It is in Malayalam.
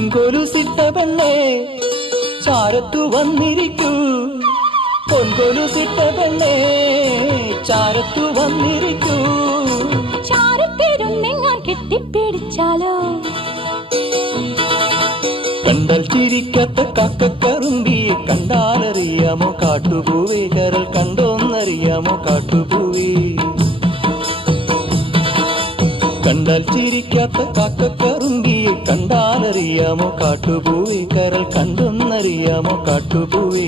പൊൻകൊലുസിട്ട പെണ്ണേ ചാരത്തു വന്നിരിക്കൂ, പൊൻകൊലുസിട്ട പെണ്ണേ ചാരത്തു വന്നിരിക്കൂ. ചാരത്തിരുന്നെങ്ങാൻ കെട്ടിപ്പിടിച്ചാലോ? കണ്ടാൽ ചിരിക്കാത്ത കാക്കക്കറുമ്പിയെ കണ്ടാലറിയാമോ കാട്ടുപൂവേ, കരൾ കണ്ടോന്നറിയാമോ കാട്ടുപൂവേ. കണ്ടാൽ ചിരിക്കാത്ത കാക്കക്കറുമ്പിയെ കണ്ടാലറിയാമോ കാട്ടുപൂവേ, കരൾ കണ്ടോന്നറിയാമോ കാട്ടുപൂവേ.